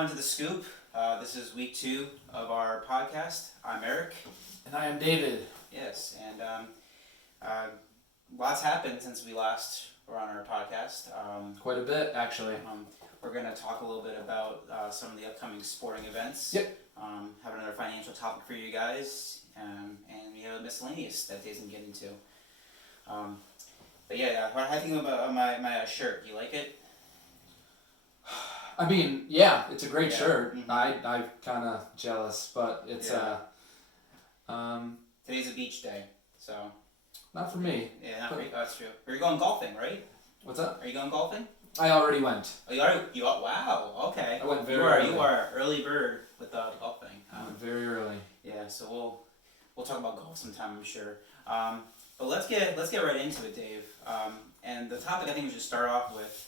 everyone to The Scoop. This is week 2 of our podcast. I'm Eric. And I am David. Yes, and lots happened since we last were on our podcast. Quite a bit, actually. We're going to talk a little bit about some of the upcoming sporting events. Yep. Have another financial topic for you guys, and we have a miscellaneous that Dave's going to get into. But yeah, what do you think about my shirt? Do you like it? I mean, yeah, it's a great shirt. Mm-hmm. I'm kind of jealous, but it's Today's a beach day, so. Not for me. Yeah, not for you. That's true. You're going golfing, right? What's up? Are you going golfing? I already went. Oh, you wow. Okay. I went very early. You are early bird with the golfing. I went very early. Yeah, so we'll talk about golf sometime, I'm sure. But let's get right into it, Dave. And the topic I think we should start off with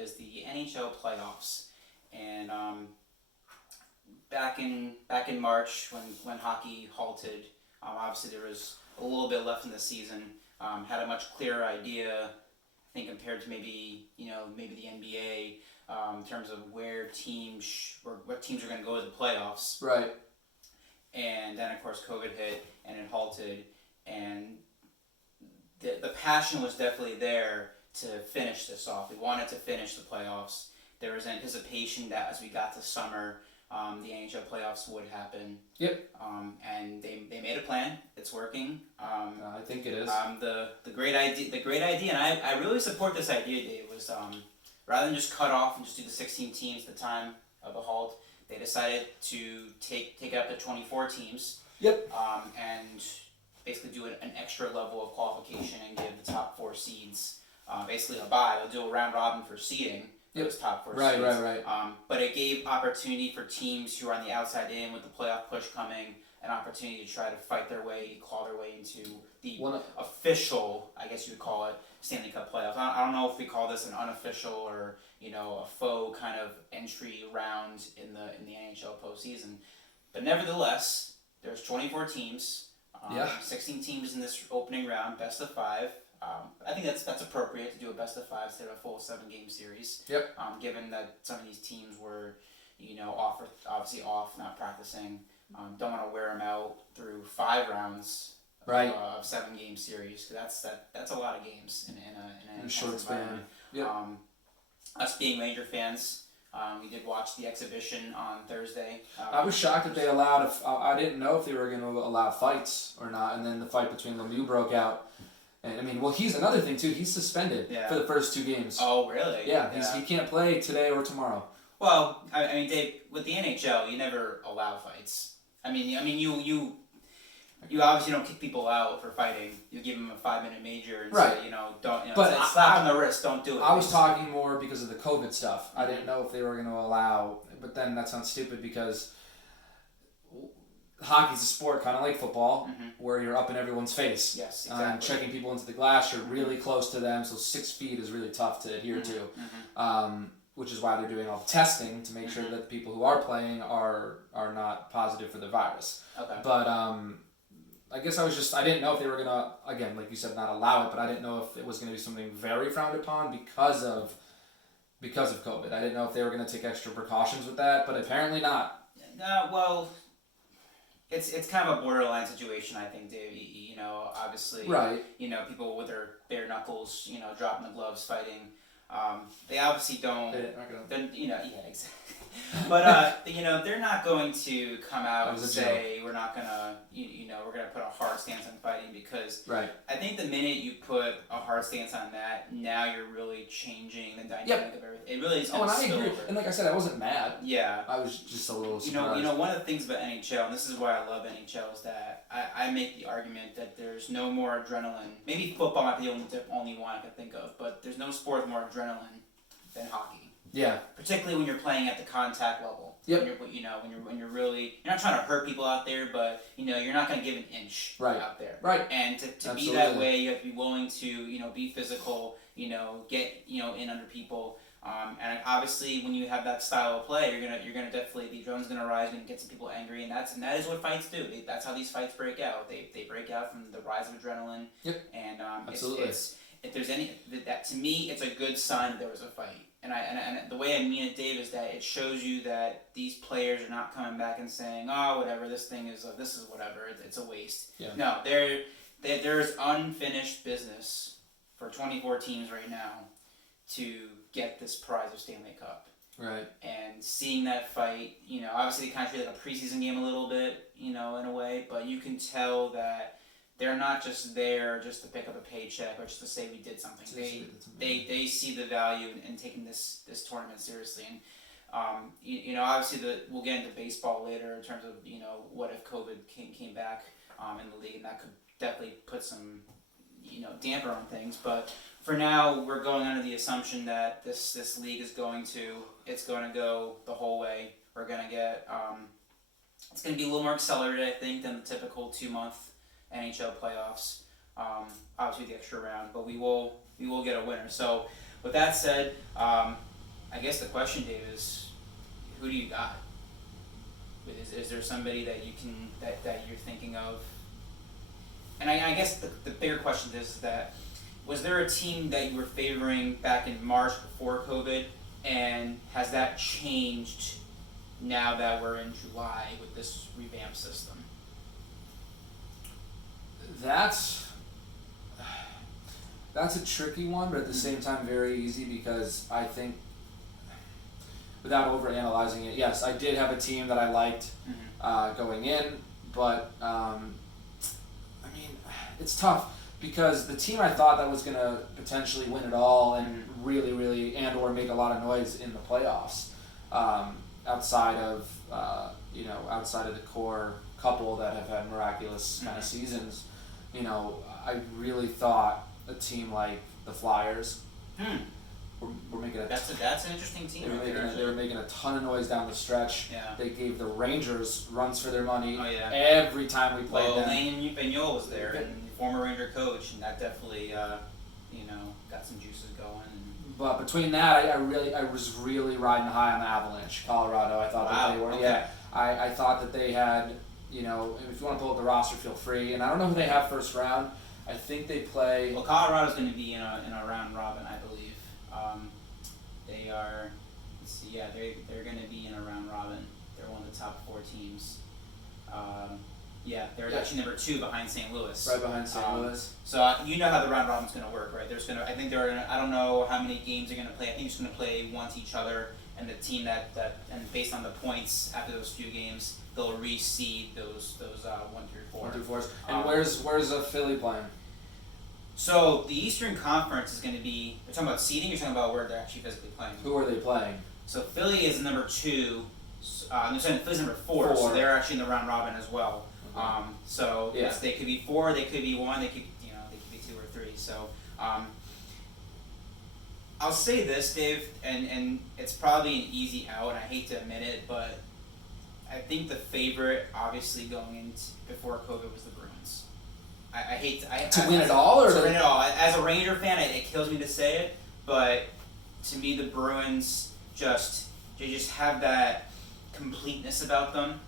is the NHL playoffs. And back in March when hockey halted, obviously there was a little bit left in the season. Had a much clearer idea, I think, compared to maybe the NBA in terms of where teams what teams are going to go to the playoffs. Right. And then of course COVID hit and it halted, and the passion was definitely there to finish this off. We wanted to finish the playoffs. There was anticipation that as we got to summer, the NHL playoffs would happen. Yep. And they made a plan. It's working. I think it is. The great idea, and I really support this idea, Dave, was rather than just cut off and just do the 16 teams at the time of the halt, they decided to take it up to 24 teams. Yep. And basically do an extra level of qualification and give the top 4 seeds basically a bye. They'll do a round robin for seeding. Those top 4 seeds. Right. But it gave opportunity for teams who are on the outside in with the playoff push coming, an opportunity to try to fight their way, claw their way into the official, I guess you would call it, Stanley Cup Playoffs. I don't know if we call this an unofficial or a faux kind of entry round in the NHL postseason. But nevertheless, there's 24 teams. 16 teams in this opening round, best of 5. I think that's appropriate to do a best of 5 instead of a full 7-game series. Yep. Given that some of these teams were, obviously off, not practicing, don't want to wear them out through 5 rounds. Right. Of 7-game series. That's a lot of games in a short span. Yep. Us being Ranger fans, we did watch the exhibition on Thursday. I was shocked that they allowed. I didn't know if they were going to allow fights or not, and then the fight between Lemieux broke out. And I mean, he's another thing too. He's suspended for the first 2 games. Oh, really? Yeah. He can't play today or tomorrow. Well, I mean, Dave, with the NHL, you never allow fights. I mean, you obviously don't kick people out for fighting. You give them a 5-minute major and say, don't. But slap on the wrist. Don't do it. I was talking more because of the COVID stuff. I didn't know if they were going to allow, but then that sounds stupid because hockey's a sport kind of like football, where you're up in everyone's face. Yes, exactly. Checking people into the glass, you're really close to them, so 6 feet is really tough to adhere to. Which is why they're doing all the testing to make sure that the people who are playing are not positive for the virus. Okay. But I guess I didn't know if they were gonna, again, like you said, not allow it, but I didn't know if it was gonna be something very frowned upon because of COVID. I didn't know if they were gonna take extra precautions with that, but apparently not. Well, it's kind of a borderline situation, I think, Dave. Obviously, right. People with their bare knuckles, dropping the gloves, fighting. They obviously don't. Exactly. But they're not going to come out and say we're not gonna, we're gonna put a hard stance on fighting, because I think the minute you put a hard stance on that, now you're really changing the dynamic of everything. It really is. And I agree. And like I said, I wasn't mad. Yeah. I was just a little surprised. One of the things about NHL, and this is why I love NHL, is that I make the argument that there's no more adrenaline. Maybe football might be the only one I could think of, but there's no sport with more adrenaline than hockey. Yeah. Particularly when you're playing at the contact level. Yep. When you're really, you're not trying to hurt people out there, but you're not going to give an inch out there. Right. And to be that way, you have to be willing to be physical. Get in under people. And obviously, when you have that style of play, you're gonna definitely, the adrenaline's gonna rise, you're gonna get some people angry, and that is what fights do. That's how these fights break out. They break out from the rise of adrenaline. Yep. And absolutely. If there's any that, to me, it's a good sign that there was a fight. and the way I mean it, Dave, is that it shows you that these players are not coming back and saying, oh, whatever, this is whatever, it's a waste. Yeah. No, there's unfinished business for 24 teams right now to get this prize of Stanley Cup. Right. And seeing that fight, obviously they kind of treat it like a preseason game a little bit, in a way, but you can tell that they're not just there just to pick up a paycheck or just to say we did something. They see the value in taking this tournament seriously. And obviously we'll get into baseball later in terms of what if COVID came back in the league, and that could definitely put some damper on things. But for now, we're going under the assumption that this league is going to go the whole way. We're going to get it's going to be a little more accelerated, I think, than the typical 2-month NHL playoffs. Obviously the extra round, but we will get a winner. So with that said, I guess the question, Dave, is who do you got? Is there somebody that you're thinking of? And I guess the bigger question is that was there a team that you were favoring back in March before COVID, and has that changed now that we're in July with this revamped system? That's a tricky one, but at the same time very easy, because I think, without overanalyzing it, yes, I did have a team that I liked going in, but it's tough because the team I thought that was going to potentially win it all and really and or make a lot of noise in the playoffs, outside of the core couple that have had miraculous kind of seasons, I really thought a team like the Flyers were making that's an interesting team. They were making a ton of noise down the stretch. Yeah. They gave the Rangers runs for their money. Oh, yeah. Every time we played them. Lane Vigneault was there, and former Ranger coach, and that definitely got some juices going. But between that, I was really riding high on the Avalanche, Colorado. I thought that they were. Okay. Yeah, I thought that they had. If you want to pull up the roster, feel free. And I don't know who they have first round. I think they play. Well, Colorado's going to be in a round robin, I believe. They are. Let's see. Yeah, they're going to be in a round robin. They're one of the top 4 teams. They're actually number 2 behind St. Louis. Right behind St. Louis. So you know how the round robin's going to work, right? I think I don't know how many games they're going to play. I think it's going to play once each other, and the team and based on the points after those few games, they'll reseed those 1 through 4. 1 through 4s. And where's Philly playing? So the Eastern Conference is going to be. You're talking about seeding. You're talking about where they're actually physically playing. Who are they playing? So Philly is number 2. Philly's number 4. So they're actually in the round robin as well. Okay. They could be 4, they could be 1, they could be 2 or 3. So I'll say this, Dave, and it's probably an easy out, and I hate to admit it, but I think the favorite, obviously going into before COVID, was the Bruins. I hate to win it all, or to win it all. As a Ranger fan, it kills me to say it, but to me, the Bruins they just have that completeness about them.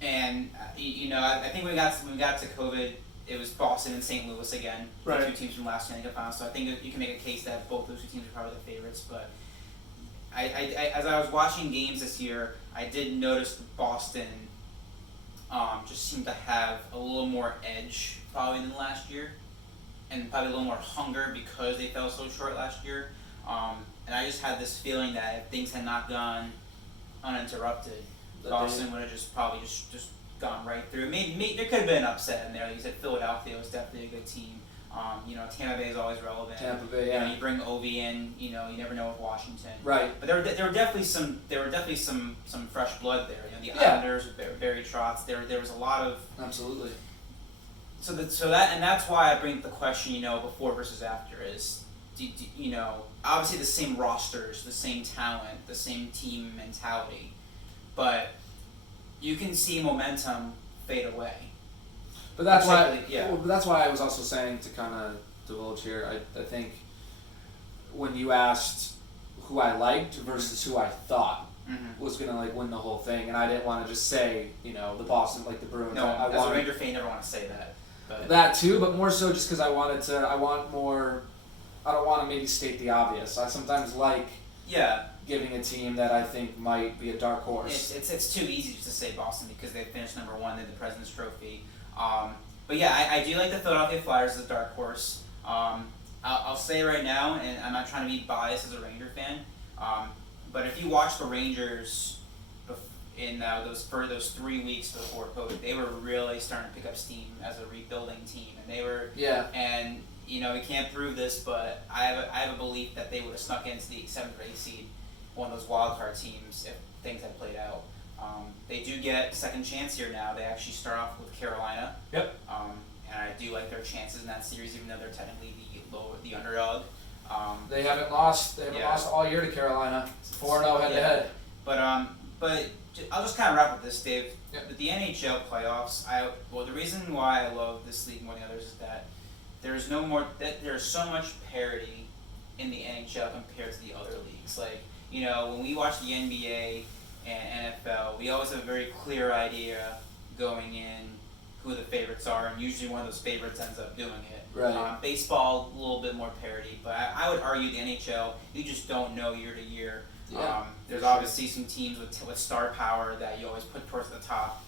And I think when we got to COVID, it was Boston and St. Louis again, right. The 2 teams from last Stanley Cup Finals. So I think you can make a case that both those 2 teams are probably the favorites. But as I was watching games this year, I did notice that Boston just seemed to have a little more edge probably than last year, and probably a little more hunger because they fell so short last year. And I just had this feeling that if things had not gone uninterrupted, Boston would have just gone right through. Maybe there could have been an upset in there. Like you said, Philadelphia was definitely a good team. Tampa Bay is always relevant. Tampa Bay, yeah. You bring Ovi in. You never know with Washington. Right. But there were definitely some fresh blood there. The Islanders with Barry Trotz. There was a lot of. Absolutely. So that's why I bring up the question. Before versus after is. Obviously the same rosters, the same talent, the same team mentality, but you can see momentum fade away. But that's why. Yeah. Well, that's why I was also saying, to kind of divulge here. I think when you asked who I liked versus who I thought was gonna win the whole thing, and I didn't want to just say the Boston, the Bruins. No, as a Ranger fan, you never want to say that. But. That too, but more so just because I want more. I don't want to maybe state the obvious. I sometimes like giving a team that I think might be a dark horse. It's too easy just to say Boston because they finished number 1 in the President's Trophy. But yeah, I do like the Philadelphia Flyers as a dark horse. I'll say right now, and I'm not trying to be biased as a Ranger fan, but if you watch the Rangers in those 3 weeks before COVID, they were really starting to pick up steam as a rebuilding team, and they were. Yeah. And we can't prove this, but I have a belief that they would have snuck into the 7th or 8th seed, one of those wild card teams, if things had played out. They do get second chance here now. They actually start off with Carolina. Yep. And I do like their chances in that series, even though they're technically the underdog. They haven't lost. They haven't lost all year to Carolina. 4-0 head to head. But I'll just kind of wrap with this, Dave. Yep. With the NHL playoffs, the reason why I love this league more than others is that there's so much parity in the NHL compared to the other leagues. Like, when we watch the NBA and NFL, we always have a very clear idea going in who the favorites are, and usually one of those favorites ends up doing it. Right. Baseball, a little bit more parity, but I would argue the NHL, you just don't know year to year. Yeah, there's obviously some teams with star power that you always put towards the top.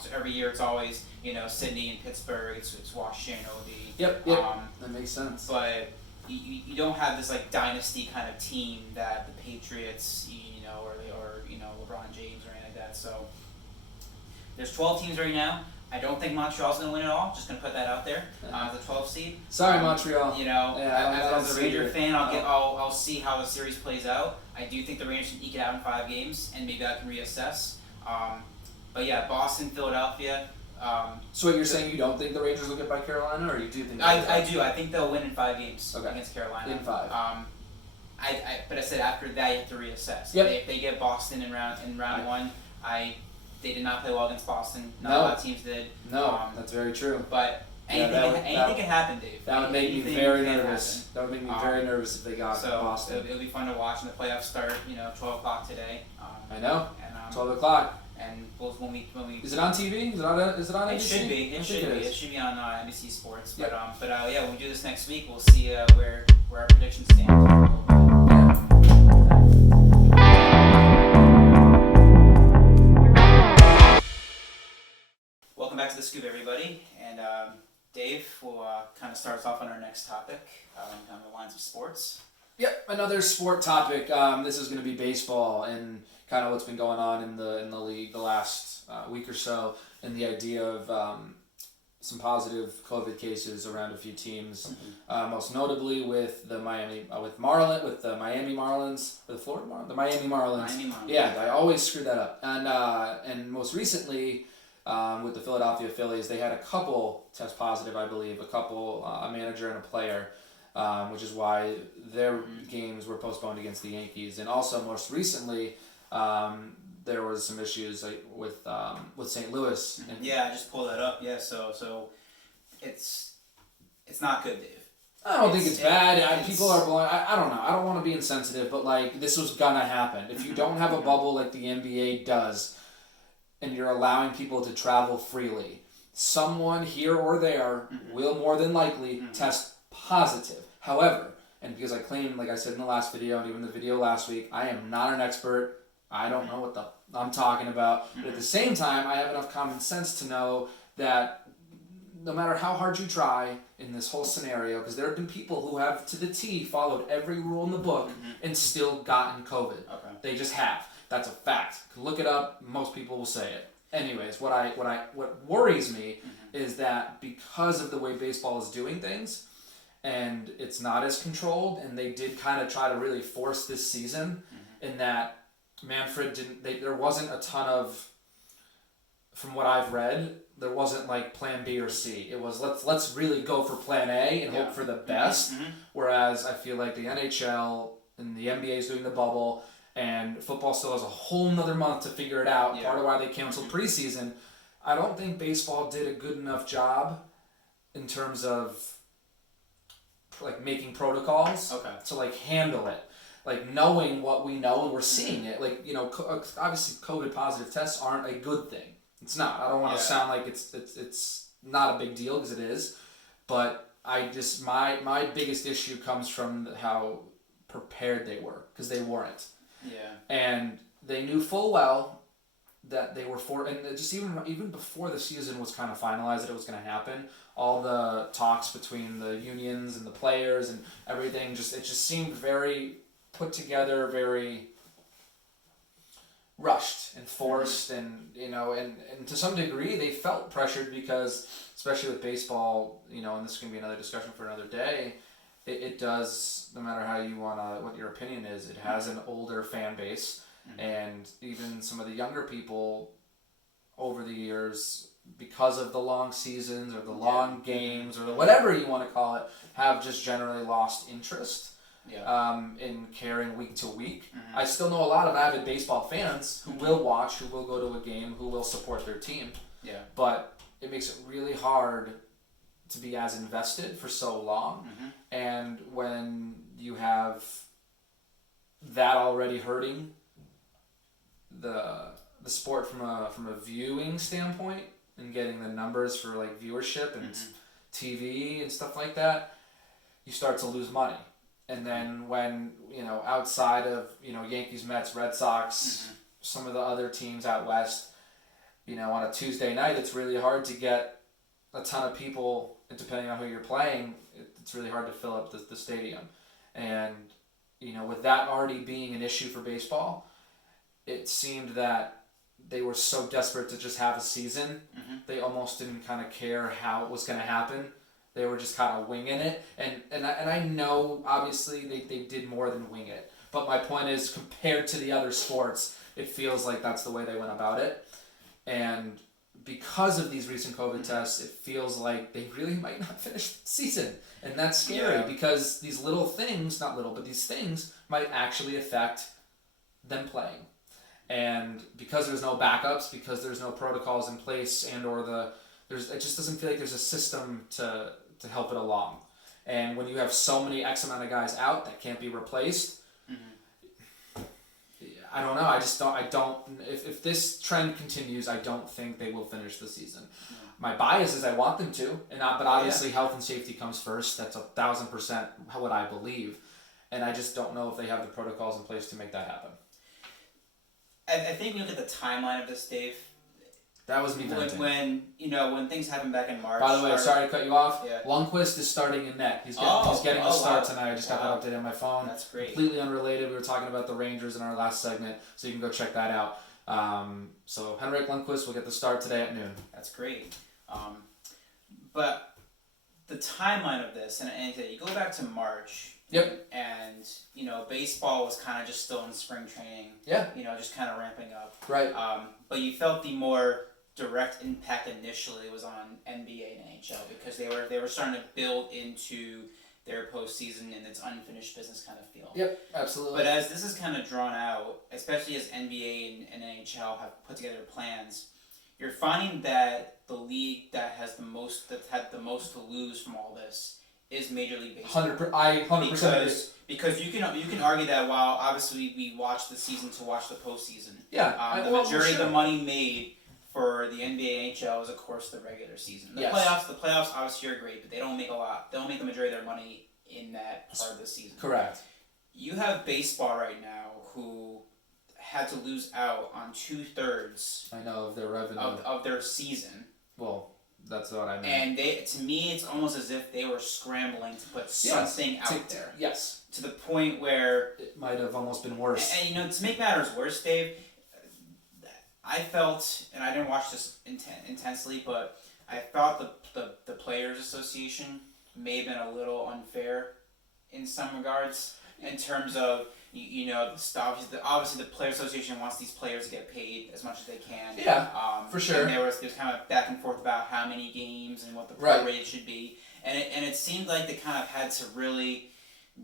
So every year it's always, Sydney and Pittsburgh, it's Washington, OD. Yep. That makes sense. But you don't have this like dynasty kind of team that the Patriots, or LeBron James or anything like that. So there's 12 teams right now. I don't think Montreal's going to win it all. Just going to put that out there. The 12th seed. Sorry, Montreal. As a Ranger fan, I'll see how the series plays out. I do think the Rangers can eke it out in 5 games, and maybe I can reassess. But yeah, Boston, Philadelphia. So what you're saying, you don't think the Rangers will get by Carolina, or you do think? I do. I think they'll win in 5 games against Carolina. In 5. But I said after that you have to reassess. Yep. If they get Boston in round 1, they did not play well against Boston. Not a lot of teams did. No, that's very true. But anything can happen, Dave. That would make me very nervous. That would make me very nervous if they got Boston. So it'll be fun to watch, and the playoffs start, 12 o'clock today. I know. And, 12 o'clock. And when we is it on TV? Is it on NBC? It should be. It should be on NBC Sports. Yep. But when we do this next week, we'll see where our predictions stand. Welcome back to The Scoop, everybody. And Dave will kind of start us off on our next topic, on the lines of sports. Yep, another sport topic. This is going to be baseball and kind of what's been going on in the league the last week or so, and the idea of some positive COVID cases around a few teams, most notably with the Miami Marlins, or the Florida Marlins, the Miami Marlins. Yeah, I always screw that up. And most recently, with the Philadelphia Phillies, they had a couple test positive, I believe, a manager and a player, which is why their games were postponed against the Yankees. And also, most recently, there was some issues with St. Louis. And I just pulled that up. Yeah, so it's not good, Dave. I don't think it's bad. People are blowing. I don't know. I don't want to be insensitive, but this was gonna happen. If you don't have a bubble like the NBA does, and you're allowing people to travel freely, someone here or there will more than likely test positive. However, and because I claim, like I said in the last video and even the video last week, I am not an expert. I don't know what I'm talking about. But at the same time, I have enough common sense to know that no matter how hard you try in this whole scenario, because there have been people who have to the T followed every rule in the book and still gotten COVID. Okay. They just have. That's a fact. Look it up. Most people will say it. Anyways, what worries me is that because of the way baseball is doing things, and it's not as controlled, and they did kind of try to really force this season, in that Manfred there wasn't a ton of, from what I've read, there wasn't plan B or C. It was let's really go for plan A and hope for the best. Whereas I feel like the NHL and the NBA is doing the bubble, and football still has a whole nother month to figure it out. Part of why they canceled preseason. I don't think baseball did a good enough job in terms of making protocols to handle it. Knowing what we know, and we're seeing it. Obviously COVID positive tests aren't a good thing. It's not. I don't want to sound like it's not a big deal, because it is. But I just my biggest issue comes from how prepared they were, because they weren't. Yeah. And they knew full well that they were and just even before the season was kind of finalized that it was going to happen, all the talks between the unions and the players and everything, it just seemed very put together, very rushed and forced, and and to some degree they felt pressured because, especially with baseball, and this can be another discussion for another day, it does, no matter how you what your opinion is, it has an older fan base, and even some of the younger people over the years, because of the long seasons or the long games or whatever you want to call it, have just generally lost interest in caring week to week. I still know a lot of avid baseball fans who will watch, who will go to a game, who will support their team. Yeah. But it makes it really hard to be as invested for so long. And when you have that already hurting the sport from a viewing standpoint and getting the numbers for like viewership and TV and stuff like that, you start to lose money. And then when, outside of, Yankees, Mets, Red Sox, some of the other teams out west, on a Tuesday night, it's really hard to get a ton of people, depending on who you're playing, it's really hard to fill up the stadium. And, with that already being an issue for baseball, it seemed that they were so desperate to just have a season, they almost didn't kind of care how it was going to happen. They were just kind of winging it. And I know, obviously, they did more than wing it. But my point is, compared to the other sports, it feels like that's the way they went about it. And because of these recent COVID tests, it feels like they really might not finish the season. And that's scary because these little things, not little, but these things might actually affect them playing. And because there's no backups, because there's no protocols in place, it just doesn't feel like there's a system to help it along. And when you have so many X amount of guys out that can't be replaced, I don't know. If this trend continues, I don't think they will finish the season. My bias is I want them to, but obviously health and safety comes first. That's 1,000% what I believe. And I just don't know if they have the protocols in place to make that happen. I think you look at the timeline of this, Dave. That was me venting. When things happened back in March. By the way, sorry to cut you off. Yeah. Lundqvist is starting in net. He's getting the start tonight. I just got that update on my phone. That's great. Completely unrelated. We were talking about the Rangers in our last segment, so you can go check that out. So Henrik Lundqvist will get the start today at noon. That's great. But the timeline of this, and you go back to March. Yep. And baseball was kind of just still in spring training. Yeah. Just kind of ramping up. Right. But you felt the more direct impact initially was on NBA and NHL because they were starting to build into their postseason and its unfinished business kind of feel. Yep, absolutely. But as this is kind of drawn out, especially as NBA and NHL have put together plans, you're finding that the league that had the most to lose from all this is Major League Baseball. 100%. Because you can argue that while obviously we watch the season to watch the postseason. Yeah. The majority of the money made for the NBA and NHL is of course the regular season. The playoffs obviously are great, but they don't make a lot. They don't make the majority of their money in that part of the season. Correct. You have baseball right now who had to lose out on 2/3 of their revenue of their season. Well, that's what I mean. And to me, it's almost as if they were scrambling to put something out there. Yes. To the point where it might have almost been worse. And to make matters worse, Dave, I felt, and I didn't watch this intensely, but I thought the Players Association may have been a little unfair in some regards in terms of obviously the Players Association wants these players to get paid as much as they can. Yeah, for sure. And there's kind of back and forth about how many games and what the pro rate should be, and it seemed like they kind of had to really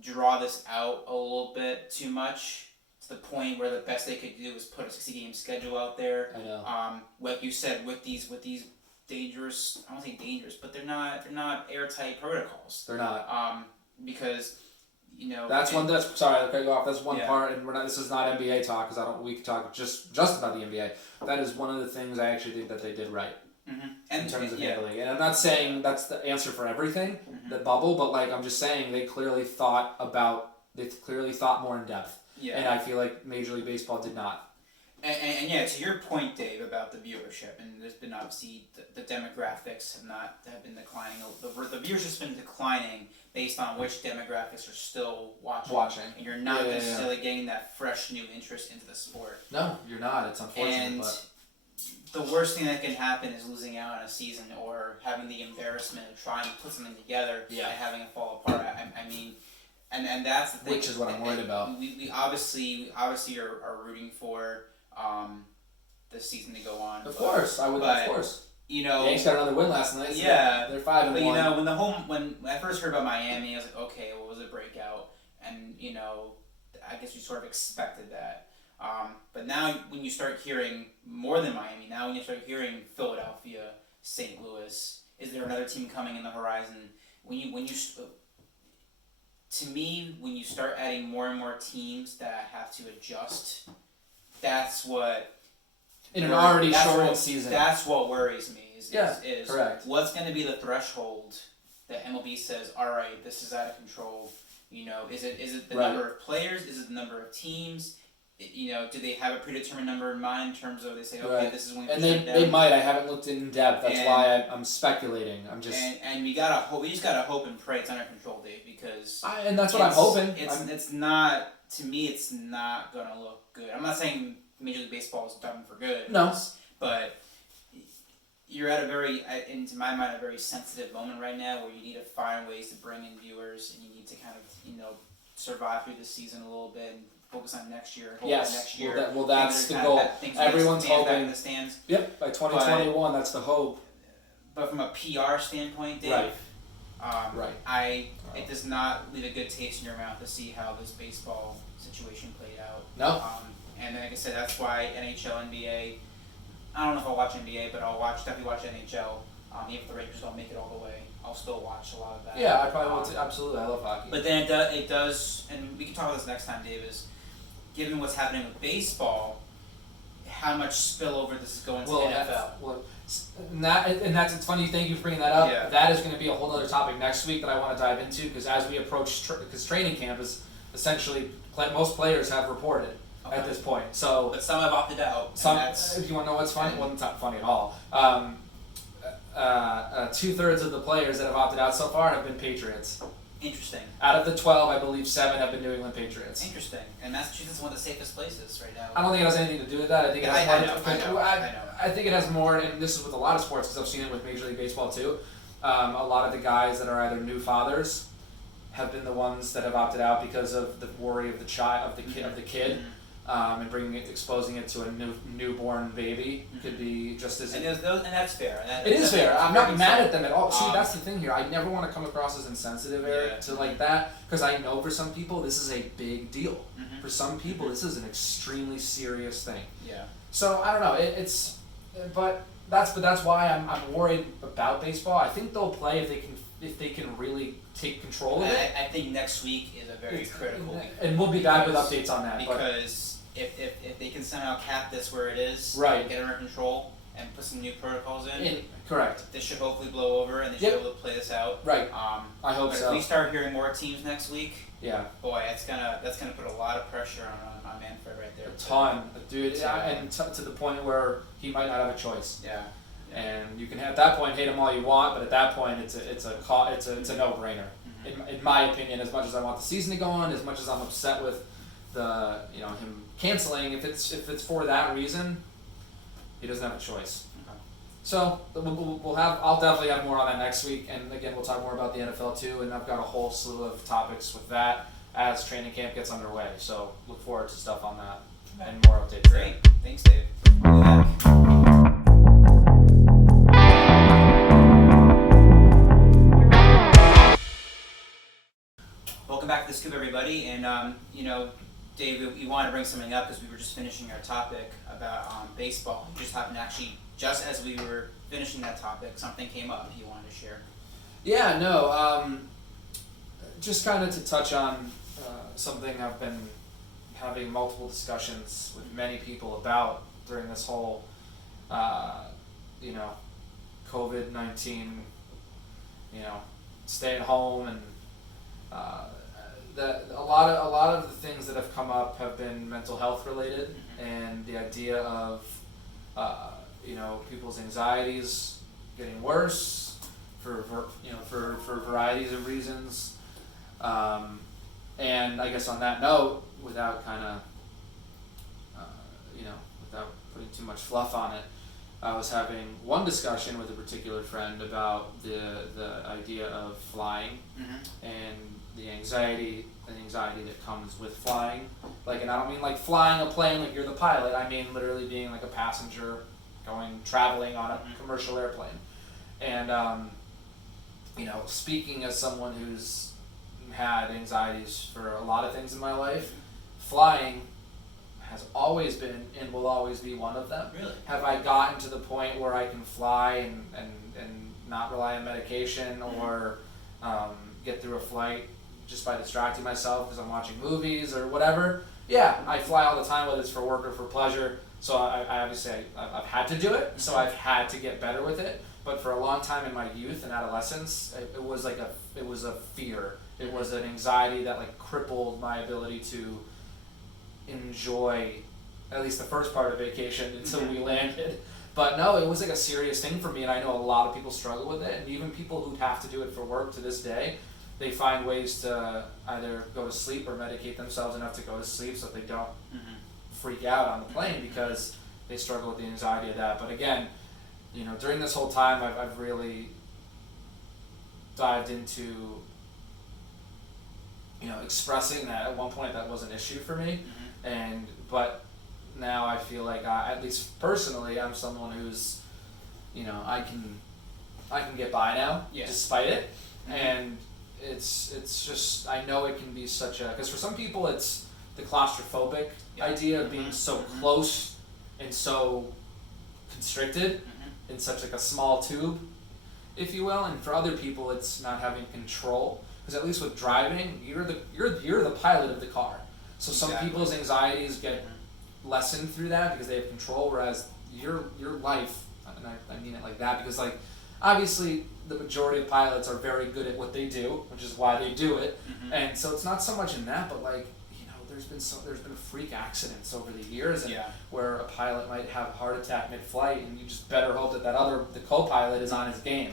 draw this out a little bit too much to the point where the best they could do was put a 60-game schedule out there. I know. Like you said, with these dangerous, I don't say dangerous, but they're not airtight protocols. They're not. Because that's one. Sorry, I'll cut you off. That's one part, and this is not NBA talk because we can talk just about the NBA. That is one of the things I actually think that they did right. In terms of handling it. And I'm not saying that's the answer for everything, the bubble, but I'm just saying they clearly thought about They clearly thought more in depth. Yeah. And I feel like Major League Baseball did not. And yeah, to your point, Dave, about the viewership, and there's been obviously the demographics have been declining. The viewership's been declining based on which demographics are still watching. And you're not necessarily getting that fresh new interest into the sport. No, you're not. It's unfortunate. And the worst thing that can happen is losing out on a season or having the embarrassment of trying to put something together and having it fall apart. I mean. And that's the thing. Which is what I'm worried about. We obviously are rooting for the season to go on. Of course, I would. Of course. You know, Yankees got another win last night. So yeah, they're 5-1. But you know, when I first heard about Miami, I was like, okay, well, it was a breakout, and you know, I guess you sort of expected that. But now, when you start hearing more than Miami, now when you start hearing Philadelphia, St. Louis, is there another team coming in the horizon? To me, when you start adding more and more teams that have to adjust, that's what... In an already shortened season. That's what worries me. Is correct. What's going to be the threshold that MLB says, all right, this is out of control? You know, is it the number of players? Is it the number of teams? You know, do they have a predetermined number in mind in terms of they say, okay, this is when we and they might. I haven't looked in depth. That's why I'm speculating. I'm just and we just gotta hope and pray it's under control, Dave, because and that's what I'm hoping. It's not, to me, it's not gonna look good. I'm not saying Major League Baseball is done for good. No, but you're at into my mind, a very sensitive moment right now where you need to find ways to bring in viewers and you need to kind of survive through this season a little bit. And focus on next year. Next year. That's the goal. Everyone's hoping. In the stands. Yep, by 2021, that's the hope. But from a PR standpoint, Dave, it does not leave a good taste in your mouth to see how this baseball situation played out. No. And like I said, that's why NHL, NBA. I don't know if I'll watch NBA, but I'll definitely watch NHL. Even if the Rangers don't make it all the way, I'll still watch a lot of that. Yeah, I probably will too. Absolutely, I love hockey. But then it does, and we can talk about this next time, Dave, is given what's happening with baseball, how much spillover this is going to the NFL. It's funny. Thank you for bringing that up. Yeah. That is going to be a whole other topic next week that I want to dive into because as we approach, because training camp is essentially most players have reported at this point. So, but some have opted out. If you want to know what's funny, well, it's not funny at all. 2/3 of the players that have opted out so far have been Patriots. Interesting. Out of the 12, I believe 7 have been New England Patriots. Interesting. And Massachusetts is one of the safest places right now. I don't think it has anything to do with that. I think it has I know. I think it has more, and this is with a lot of sports because I've seen it with Major League Baseball too. A lot of the guys that are either new fathers have been the ones that have opted out because of the worry of the kid. And exposing it to a newborn baby could be just as. And that's fair. It is fair. I'm not mad at them at all. See, that's the thing here. I never want to come across as insensitive, Eric, to like that, because I know for some people this is a big deal. Mm-hmm. For some people, this is an extremely serious thing. Yeah. So I don't know. But that's why I'm worried about baseball. I think they'll play if they can really take control of it. I think next week is a very critical week. And we'll be back with updates on that. Because if they can somehow cap this where it is, get it under control, and put some new protocols in, correct. This should hopefully blow over, and they should be able to play this out. Right. I hope so. If we start hearing more teams next week, boy, that's gonna put a lot of pressure on Manfred right there. A ton, dude, and to the point where he might not have a choice. Yeah. And you can at that point hate him all you want, but at that point it's a no-brainer. Mm-hmm. In my opinion, as much as I want the season to go on, as much as I'm upset with him canceling, if it's for that reason, he doesn't have a choice. Okay. So I'll definitely have more on that next week, and again we'll talk more about the NFL too, and I've got a whole slew of topics with that as training camp gets underway. So look forward to stuff on that and more updates. Great, thanks, Dave. We'll be back. Welcome back to the Scoop, everybody, and Dave, we wanted to bring something up because we were just finishing our topic about baseball. Just happened to actually, just as we were finishing that topic, something came up you wanted to share. Yeah, no, just kind of to touch on something I've been having multiple discussions with many people about during this whole, COVID-19, stay at home and a lot of the things that have come up have been mental health related, and the idea of people's anxieties getting worse for varieties of reasons, and I guess on that note, without without putting too much fluff on it, I was having one discussion with a particular friend about the idea of flying and the anxiety that comes with flying. Like, and I don't mean like flying a plane like you're the pilot. I mean literally being like a passenger traveling on a commercial airplane. And speaking as someone who's had anxieties for a lot of things in my life, flying has always been and will always be one of them. Really? Have I gotten to the point where I can fly and not rely on medication or get through a flight just by distracting myself because I'm watching movies or whatever? Yeah, I fly all the time, whether it's for work or for pleasure. So I obviously I've had to do it, so I've had to get better with it. But for a long time in my youth and adolescence, it was a fear. It was an anxiety that like crippled my ability to enjoy at least the first part of vacation until we landed. But no, it was like a serious thing for me, and I know a lot of people struggle with it, and even people who have to do it for work to this day, they find ways to either go to sleep or medicate themselves enough to go to sleep so that they don't freak out on the plane because they struggle with the anxiety of that. But again, during this whole time, I've really dived into expressing that at one point that was an issue for me, but now I feel like at least personally, I'm someone who's, I can get by now despite it, and it's just I know it can be such a, because for some people it's the claustrophobic idea of being so close and so constricted in such like a small tube, if you will, and for other people it's not having control. Because at least with driving, you're the pilot of the car. So some people's anxieties get lessened through that because they have control, whereas your life, and I mean it like that, because like obviously the majority of pilots are very good at what they do, which is why they do it, and so it's not so much in that, but like there's been freak accidents over the years, and where a pilot might have a heart attack mid-flight, and you just better hope that the co-pilot is on his game,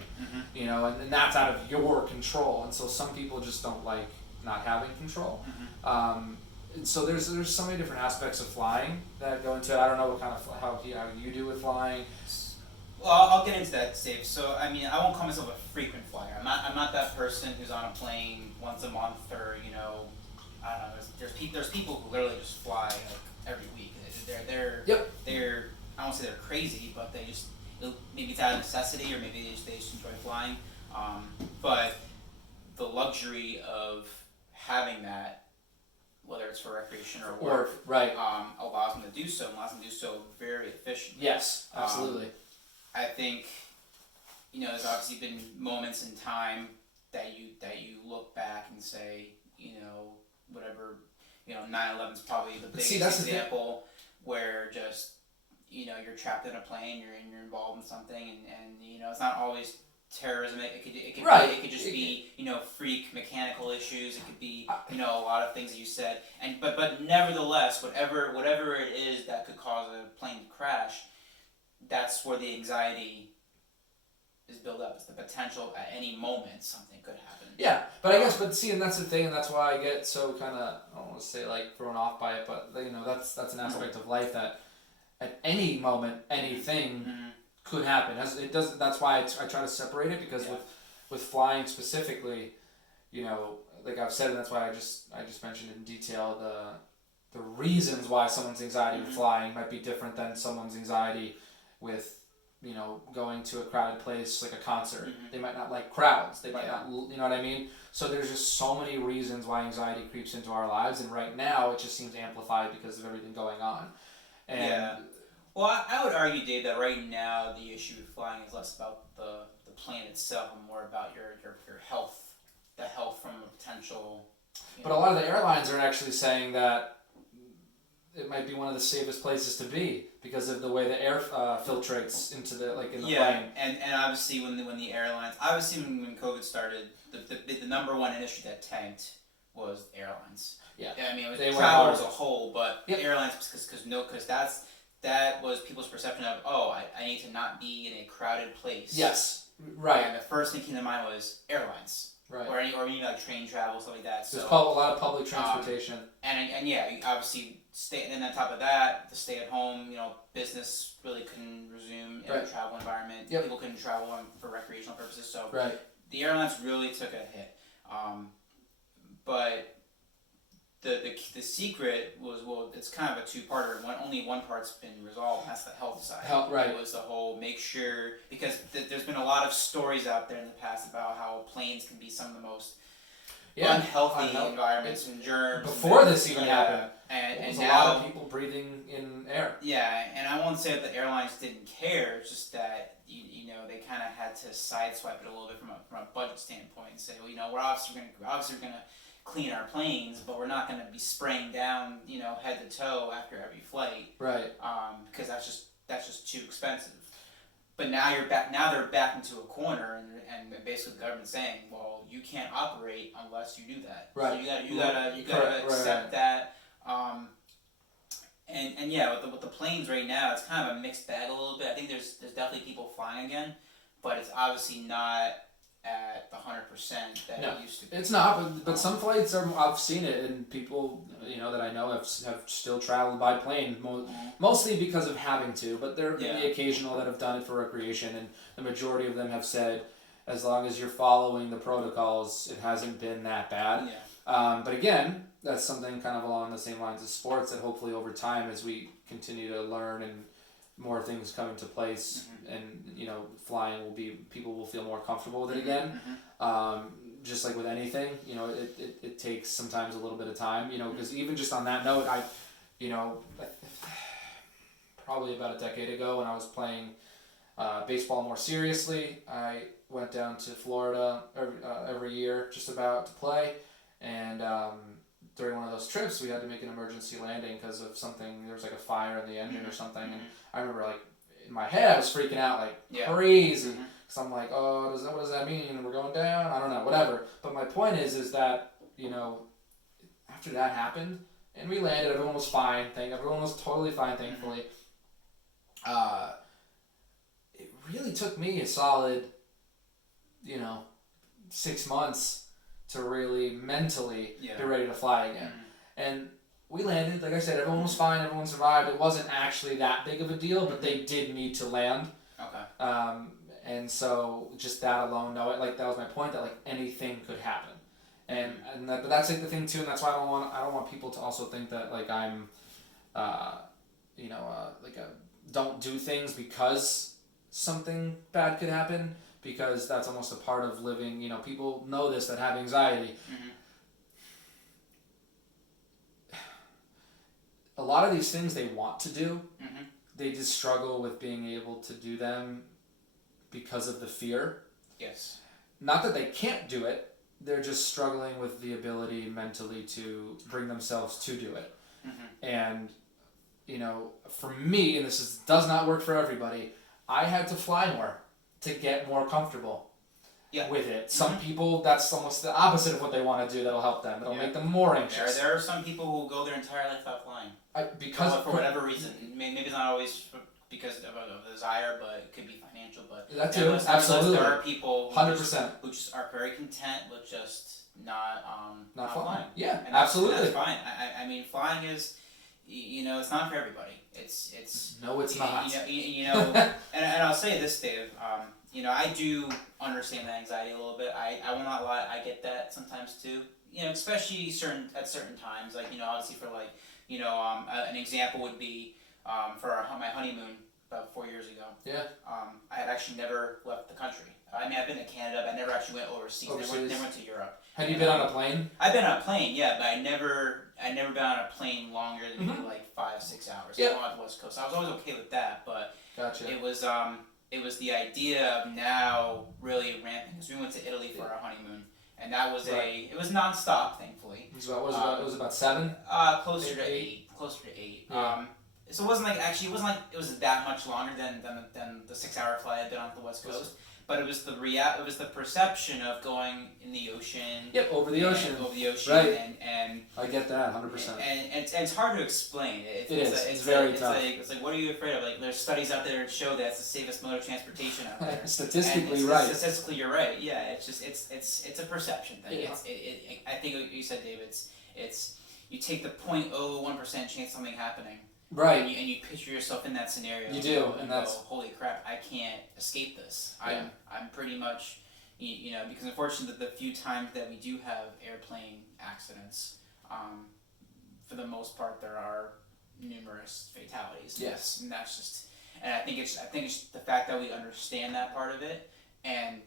and that's out of your control. And so some people just don't like not having control. And so there's so many different aspects of flying that go into it. I don't know what kind of how you do with flying. Well, I'll get into that, Dave. So I mean, I won't call myself a frequent flyer. I'm not that person who's on a plane once a month or I don't know. There's people who literally just fly like every week. They're I don't say they're crazy, but they just maybe it's out of necessity or maybe they just enjoy flying. But the luxury of having that, whether it's for recreation or work, allows them to do so. And allows them to do so very efficiently. Yes, absolutely. I think there's obviously been moments in time that you look back and say, whatever, 9/11's probably the biggest example where just, you're trapped in a plane, you're involved in something, and it's not always terrorism. It could just be freak mechanical issues. It could be a lot of things that you said, and but nevertheless, whatever it is that could cause a plane to crash, that's where the anxiety is built up. It's the potential at any moment something could happen. Yeah, but I guess, and that's the thing, and that's why I get so kind of, I don't want to say like thrown off by it, but that's an aspect of life that at any moment anything could happen. It doesn't. That's why I try to separate it, because with flying specifically, like I've said, and that's why I just mentioned in detail the reasons why someone's anxiety with flying might be different than someone's anxiety with going to a crowded place like a concert. They might not like crowds. They might not, you know what I mean? So there's just so many reasons why anxiety creeps into our lives, and right now it just seems amplified because of everything going on. And well, I would argue, Dave, that right now the issue with flying is less about the plane itself and more about your health, the health from a potential. But a lot of the airlines are actually saying that it might be one of the safest places to be because of the way the air filtrates into the in the plane. and obviously when the airlines, when COVID started, the number one industry that tanked was airlines. Yeah. I mean, it They was went travel hard. as a whole, but airlines because that was people's perception of, I need to not be in a crowded place. Yes. Right. And the first thing came to mind was airlines. Right. Or even like train travel, stuff like that. So there's a lot of public transportation. And yeah, you obviously and then on top of that, the stay at home, business really couldn't resume in a travel environment. Yep. People couldn't travel for recreational purposes. So the airlines really took a hit. But the secret was, it's kind of a two-parter. Only one part's been resolved, and that's the health side. It was the whole make sure, because there's been a lot of stories out there in the past about how planes can be some of the most unhealthy environments and germs. Before this even happened. And now, a lot of people breathing in air. Yeah, and I won't say that the airlines didn't care, it's just that they kind of had to sideswipe it a little bit from a budget standpoint and say, well, we're obviously gonna clean our planes, but we're not gonna be spraying down, head to toe after every flight. Right. Because that's just too expensive. But now they're back into a corner, and basically the government's saying, well, you can't operate unless you do that. Right. So you gotta accept that. And yeah, with the planes right now, it's kind of a mixed bag a little bit. I think there's definitely people flying again, but it's obviously not at the 100% that it used to be. It's not, but some flights are. I've seen it, and people that I know have still traveled by plane, mostly because of having to. But there are the occasional that have done it for recreation, and the majority of them have said, as long as you're following the protocols, it hasn't been that bad. Yeah. But again, that's something kind of along the same lines as sports that hopefully over time, as we continue to learn and more things come into place, and flying people will feel more comfortable with it again. Just like with anything, it takes sometimes a little bit of time, because even just on that note, I probably about a decade ago when I was playing baseball more seriously, I went down to Florida every year just about to play, and during one of those trips we had to make an emergency landing because of something. There was like a fire in the engine or something, and I remember like in my head I was freaking out like crazy, because I'm like, oh, what does that mean? We're going down? I don't know, whatever. But my point is that after that happened and we landed, everyone was fine. Everyone was totally fine, thankfully. It really took me a solid 6 months to really mentally be ready to fly again. And we landed, like I said, everyone was fine, everyone survived. It wasn't actually that big of a deal, but they did need to land. Okay. And so just that alone, that was my point, that like anything could happen. But that's like the thing too, and that's why I don't want people to also think that like I'm don't do things because something bad could happen, because that's almost a part of living. People know this, that have anxiety. A lot of these things they want to do, they just struggle with being able to do them because of the fear. Yes. Not that they can't do it, they're just struggling with the ability mentally to bring themselves to do it. And, for me, and this does not work for everybody, I had to fly more to get more comfortable with it. Some people, that's almost the opposite of what they want to do that'll help them. It'll make them more anxious. There are some people who go their entire life without flying. For whatever reason. Maybe it's not always because of a desire, but it could be financial. But that too, absolutely. There are people 100% who just are very content with just not flying. Yeah, and absolutely. That's fine. I mean, flying is, it's not for everybody. It's no, it's not. And I'll say this, Dave. I do understand that anxiety a little bit. I will not lie. I get that sometimes too. Especially at certain times. Like obviously for like an example would be for my honeymoon about 4 years ago. Yeah. I had actually never left the country. I mean, I've been to Canada, but I never actually went overseas. Never went to Europe. Have you been on a plane? I've been on a plane, yeah, but I never been on a plane longer than maybe like 5-6 hours. Yeah. On the West Coast. I was always okay with that, but gotcha. It was the idea of now really ramping, because we went to Italy for our honeymoon, and that was it was nonstop, thankfully. It was about 7? Closer to 8. Closer to 8. Yeah. So it wasn't like it was that much longer than the 6-hour flight I'd been on the West Coast. but it was the perception of going in the ocean. Yep, over the ocean. Right. And I get that 100%. And it's hard to explain. It's very tough. It's like, what are you afraid of? Like, there's studies out there that show that it's the safest mode of transportation out there. Statistically, Statistically, you're right. Yeah, it's just it's a perception thing. Yeah. I think what you said, Dave. It's you take the 0.01% chance something happening. Right. And you picture yourself in that scenario. You do, and that's holy crap! I can't escape this. Yeah. I'm pretty much, because unfortunately the few times that we do have airplane accidents, for the most part there are numerous fatalities. Yes. And that's just, and I think it's the fact that we understand that part of it, and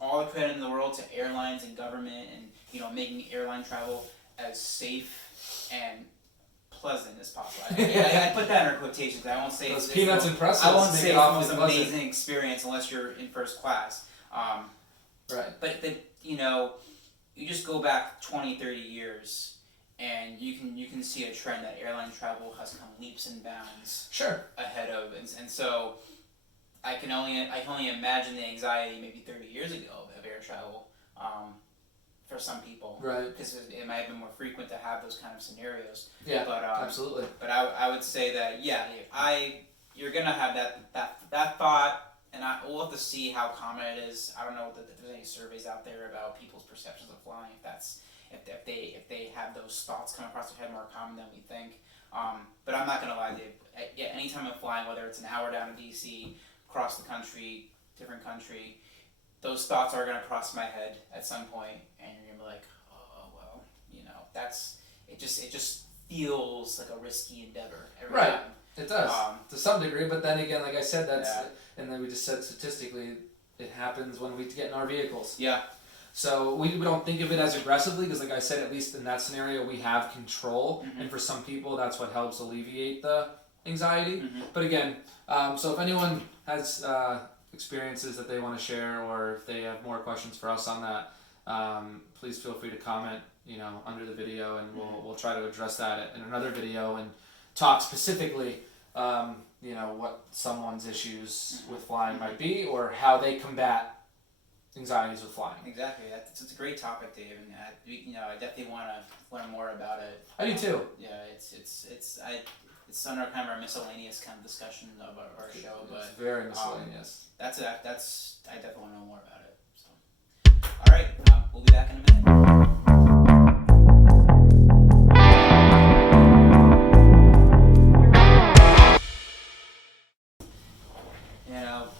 all the credit in the world to airlines and government and making airline travel as safe and pleasant as possible. I put that in quotations. I won't say those it's peanuts and pretzels. I won't say it's the most pleasant. amazing experience unless you're in first class. Right. But you just go back 20, 30 years, and you can see a trend that airline travel has come leaps and bounds. Sure. Ahead of, and so I can only imagine the anxiety maybe 30 years ago of air travel. For some people, right? Because it might have been more frequent to have those kind of scenarios. Yeah, but absolutely. But I would say that you're gonna have that thought, and we'll have to see how common it is. I don't know if there's any surveys out there about people's perceptions of flying. If they have those thoughts come across their head more common than we think. But I'm not gonna lie, Dave. Anytime I'm flying, whether it's an hour down to DC, across the country, different country, those thoughts are going to cross my head at some point, and you're going to be like, oh, well, it just feels like a risky endeavor every time. It does, to some degree, but then again, like I said, and then we just said statistically, it happens when we get in our vehicles. Yeah. So we don't think of it as aggressively, because like I said, at least in that scenario, we have control, and for some people, that's what helps alleviate the anxiety. Mm-hmm. But again, so if anyone has experiences that they want to share, or if they have more questions for us on that, please feel free to comment under the video, and we'll try to address that in another video and talk specifically what someone's issues with flying might be, or how they combat anxieties with flying. Exactly. It's a great topic, Dave, and I definitely want to learn more about it. I do too. Yeah, it's under kind of our miscellaneous kind of discussion of our show, but it's very miscellaneous. I definitely want to know more about it. So, all right, we'll be back in a minute.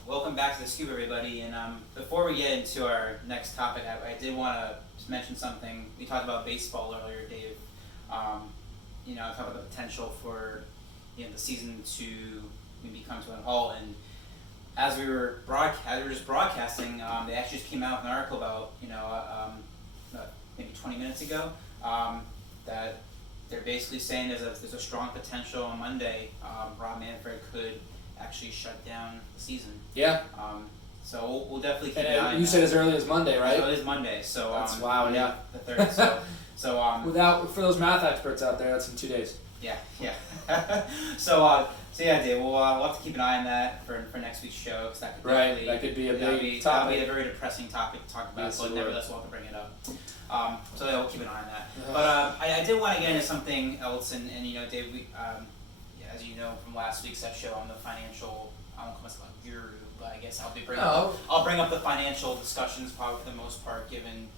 Welcome back to the Scoop, everybody. And before we get into our next topic, I did want to just mention something. We talked about baseball earlier, Dave. Talk about the potential for the season to maybe come to an halt. And as we were just broadcasting, they actually just came out with an article about maybe 20 minutes ago that they're basically saying there's a strong potential on Monday. Rob Manfred could actually shut down the season. Yeah. So we'll definitely keep an eye on that. You said as early as Monday, right? So it is Monday. So that's wow. Yeah. The third. For those math experts out there, that's in 2 days. Yeah. So yeah, Dave. We'll have to keep an eye on that for next week's show, because that could be a big topic. That'll be a very depressing topic to talk about, yes, but nevertheless we'll have to bring it up. So yeah, we'll keep an eye on that. But I did want to get into something else, and Dave, we as you know from last week's show, I'm the financial, I won't call myself a guru, but I guess I'll bring up the financial discussions probably for the most part, given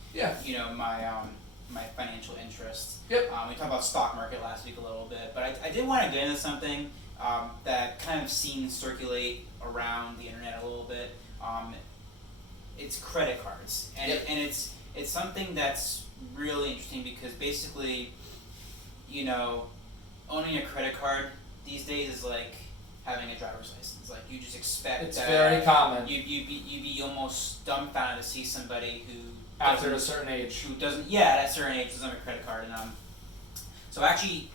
my financial interests. Yep. We talked about stock market last week a little bit, but I did want to get into something that kind of seen circulate around the internet a little bit. It's credit cards, and and it's something that's really interesting, because basically, owning a credit card these days is like having a driver's license. Like, you just expect it's very common. You'd be almost dumbfounded to see somebody who after a certain age at a certain age doesn't have a credit card. And so actually,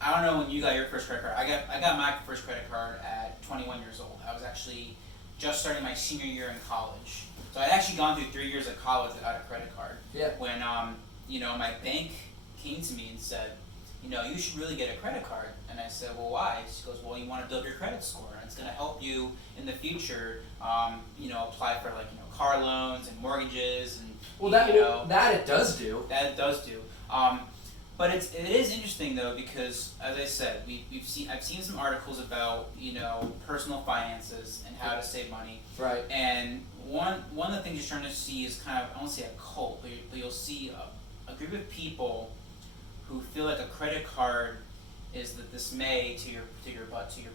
I don't know when you got your first credit card. I got my first credit card at 21 years old. I was actually just starting my senior year in college. So I'd actually gone through 3 years of college without a credit card. Yeah. When my bank came to me and said, you should really get a credit card. And I said, well, why? She goes, well, you want to build your credit score, and it's going to help you in the future, apply for car loans and mortgages and that it does do. That it does do. But it is interesting though, because as I said, I've seen some articles about personal finances and how to save money. Right. And one of the things you're starting to see is kind of, I won't say a cult, but you'll see a group of people who feel like a credit card is the dismay to your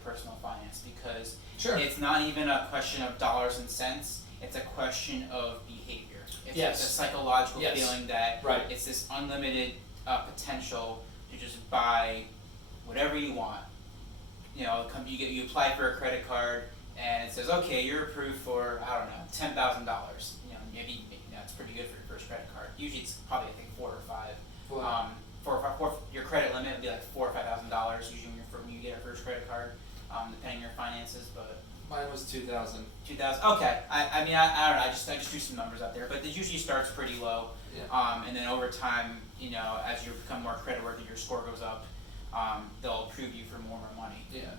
personal finance, because it's not even a question of dollars and cents. It's a question of behavior. It's a psychological feeling that it's this unlimited potential to just buy whatever you want. You apply for a credit card and it says, okay, you're approved for $10,000. Maybe it's pretty good for your first credit card. Usually it's probably four or five. Your credit limit would be like $4,000 or $5,000 usually when you get a first credit card, depending on your finances. But mine was 2,000. 2,000. Okay. I don't know. I just threw some numbers out there, but it usually starts pretty low. Yeah. And then over time, as you become more creditworthy, your score goes up. They'll approve you for more money. Yeah.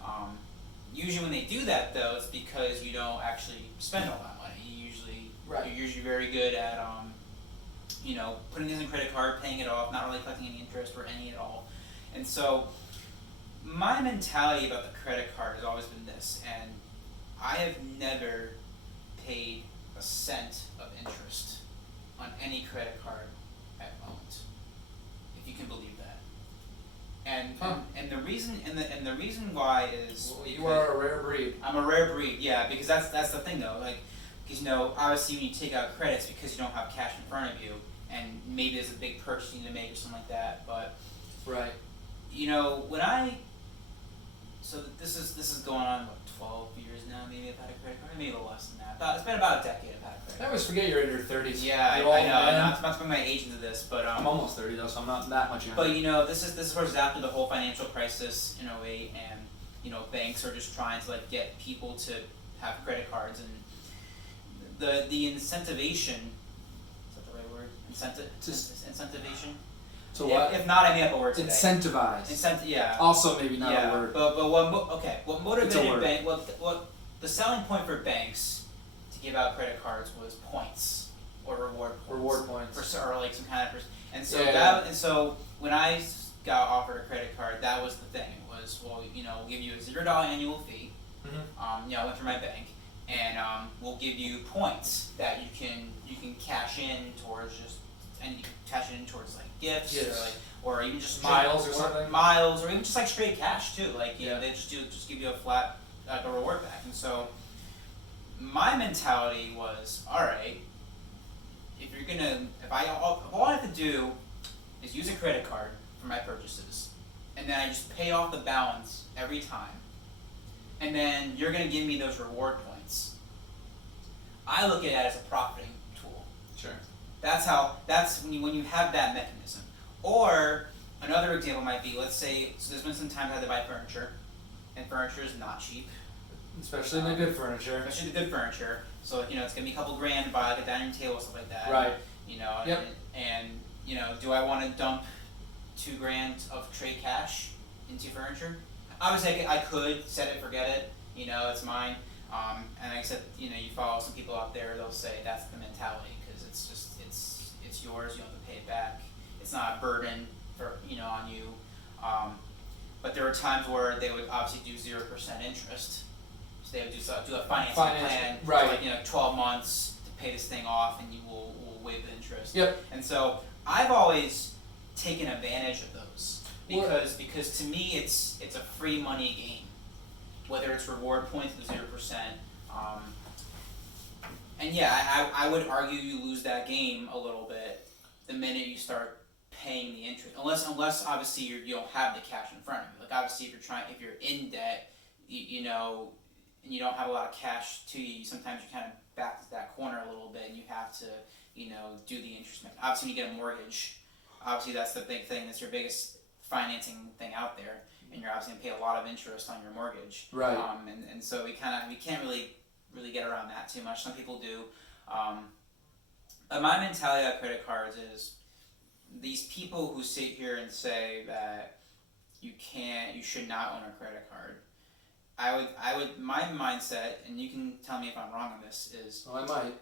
Usually when they do that though, it's because you don't actually spend all that money. You're usually very good at putting things in credit card, paying it off, not really collecting any interest or any at all. And so my mentality about the credit card has always been this, and I have never paid a cent of interest on any credit card I've owned, if you can believe that. And the reason why is you are a rare breed. I'm a rare breed, yeah, because that's the thing though, because obviously when you take out credits because you don't have cash in front of you, and maybe there's a big purchase you need to make or something like that, but so this is going on 12 years now, maybe I've had a credit card, maybe a little less than that. It's been about a decade I've had a credit card. I always forget you're in your 30s. Yeah, I know. Not to bring my age into this, but I'm almost 30 though, so I'm not that much younger. But this is of course after the whole financial crisis in 2008, and banks are just trying to get people to have credit cards, and the incentivation, is that the right word? Incentivation. So what? If not, I made up a word today. Incentivize. Yeah. Also maybe not a word. But what motivated bank? What the selling point for banks to give out credit cards was points or reward points. Reward points. Or some kind of and so and so when I got offered a credit card, that was the thing. It was we'll give you a $0 annual fee. Mm-hmm. I went through my bank, and we'll give you points that you can cash in towards gifts or even just miles or something. Miles or even just straight cash too. They just give you a flat a reward back. And so my mentality was, all right, all I have to do is use a credit card for my purchases, and then I just pay off the balance every time, and then you're gonna give me those reward points. I look at it as a profiting tool. Sure. That's when you have that mechanism. Or another example might be, let's say, so there's been some times I had to buy furniture, and furniture is not cheap. Especially the good furniture. Especially the good furniture. So it's gonna be a couple grand to buy a dining table, stuff like that. Right. And do I want to dump $2,000 of trade cash into furniture? Obviously, I could set it, forget it. It's mine. And like I said, you follow some people out there, they'll say that's the mentality, because it's yours, you don't have to pay it back. It's not a burden for on you. But there were times where they would obviously do 0% interest. So they would do a financing plan for 12 months to pay this thing off, and you will waive the interest. Yep. And so I've always taken advantage of those because to me it's a free money game. Whether it's reward points with 0%, and I would argue you lose that game a little bit the minute you start paying the interest, unless obviously you don't have the cash in front of you. Obviously if you're in debt, and you don't have a lot of cash to you, sometimes you kind of back to that corner a little bit, and you have to do the interest. Obviously, when you get a mortgage, obviously that's the big thing. That's your biggest financing thing out there. And you're obviously gonna pay a lot of interest on your mortgage, right? And so we can't really get around that too much. Some people do, but my mentality on credit cards is these people who sit here and say that you should not own a credit card. My mindset, and you can tell me if I'm wrong on this, is... Oh, I might.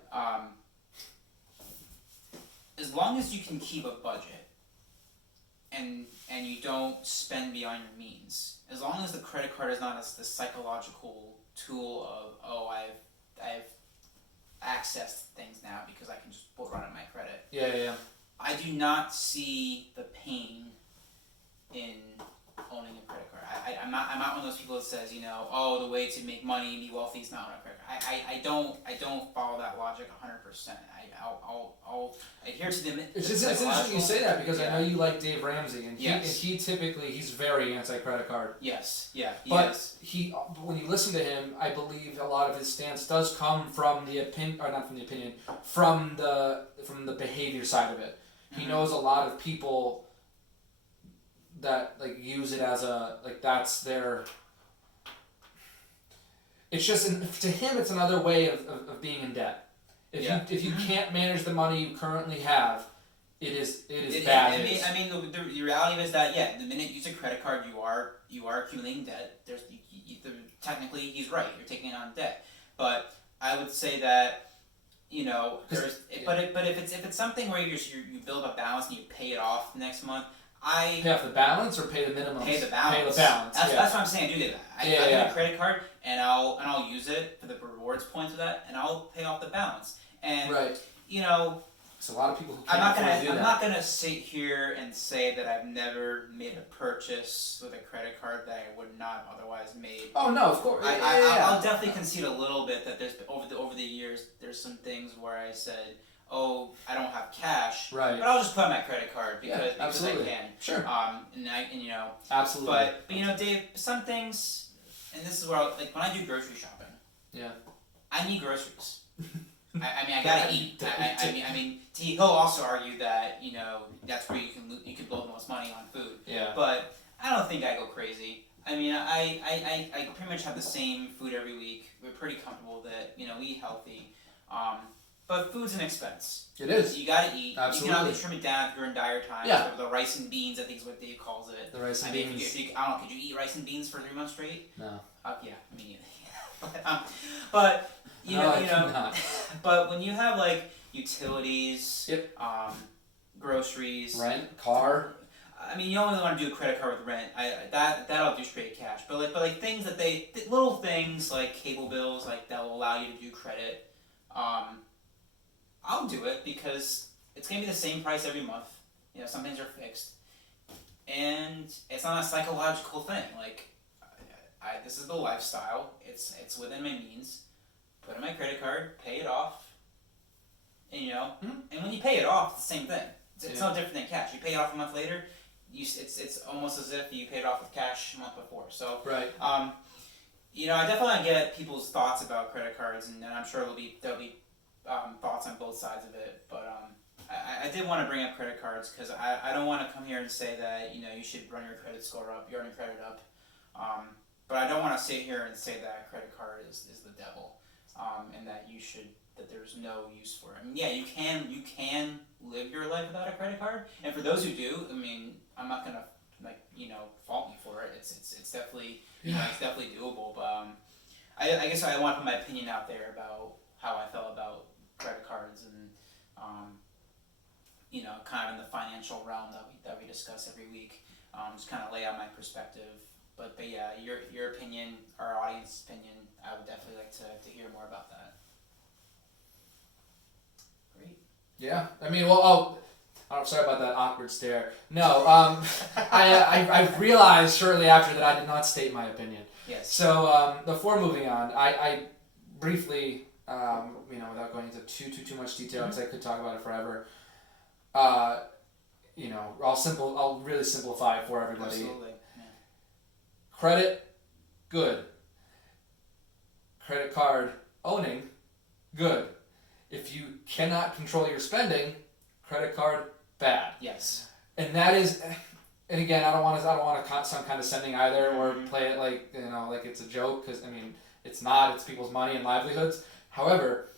As long as you can keep a budget and you don't spend beyond your means, as long as the credit card is not as the psychological tool of, I've accessed things now because I can just run on my credit. Yeah. I do not see the pain in owning a credit card. I'm not one of those people that says, the way to make money and be wealthy is not own a credit card. I don't follow that logic 100%. I'll adhere to them. It's interesting you say that because I know you like Dave Ramsey, and he typically he's very anti-credit card. Yes, but when you listen to him, I believe a lot of his stance does come from the opinion, or not from the opinion, from the behavior side of it. Mm-hmm. He knows a lot of people that use it as that's their. It's just to him, it's another way of being in debt. If you can't manage the money you currently have, it is bad. The reality is that the minute you use a credit card, you are accumulating debt. Technically, he's right. You're taking on debt, but I would say that but if it's something where you build a balance and you pay it off next month. Pay off the balance or pay the minimum? Pay the balance. Pay the balance. That's what I'm saying. Do that. I get a credit card and I'll use it for the rewards points of that, and I'll pay off the balance. And right. It's a lot of people who can't I'm not gonna sit here and say that I've never made a purchase with a credit card that I would not have otherwise made. Oh no, of course. I'll definitely concede a little bit that there's over the years there's some things where I said, oh, I don't have cash, right? But I'll just put on my credit card because I can. Sure. Absolutely. But Dave, some things, and this is where when I do grocery shopping. Yeah. I need groceries. I gotta eat. He'll also argue that that's where you can blow the most money on food. Yeah. But I don't think I go crazy. I pretty much have the same food every week. We're pretty comfortable with it. We eat healthy. But food's an expense. It is. You gotta eat. Absolutely. You can always trim it down if you're in dire times. Yeah. The rice and beans, I think is what Dave calls it. The rice and beans. I don't know. Could you eat rice and beans for 3 months straight? No. Yeah. I mean, but you know. Not. But when you have utilities, yep. Groceries, rent, car. You don't really want to do a credit card with rent. That'll do straight cash. But things that little things like cable bills that will allow you to do credit. I'll do it because it's gonna be the same price every month. Some things are fixed, and it's not a psychological thing. This is the lifestyle. It's within my means. Put in my credit card, pay it off, and and when you pay it off, it's the same thing. It's no different than cash. You pay it off a month later. It's almost as if you paid it off with cash a month before. So right. I definitely get people's thoughts about credit cards, and I'm sure there'll be thoughts on both sides of it. But I did want to bring up credit cards because I don't want to come here and say that you should run your credit score up, your earning credit up. But I don't want to sit here and say that a credit card is the devil, and that there's no use for it. You can live your life without a credit card, and for those who do, I'm not gonna fault you for it. It's definitely it's definitely doable. But I guess I want to put my opinion out there about how I felt about credit cards and kind of in the financial realm that we discuss every week. Just kind of lay out my perspective. But yeah, your opinion, our audience's opinion, I would definitely like to hear more about that. Great. Yeah, sorry about that awkward stare. No, I realized shortly after that I did not state my opinion. Yes. So before moving on, I briefly, without going into too much detail, because I could talk about it forever. I'll really simplify it for everybody. Absolutely. Yeah. Credit, good. Credit card owning, good. If you cannot control your spending, credit card, bad. Yes. And that is, and again, I don't want to sound condescending either, or play it like it's a joke, because it's not. It's people's money and livelihoods. However,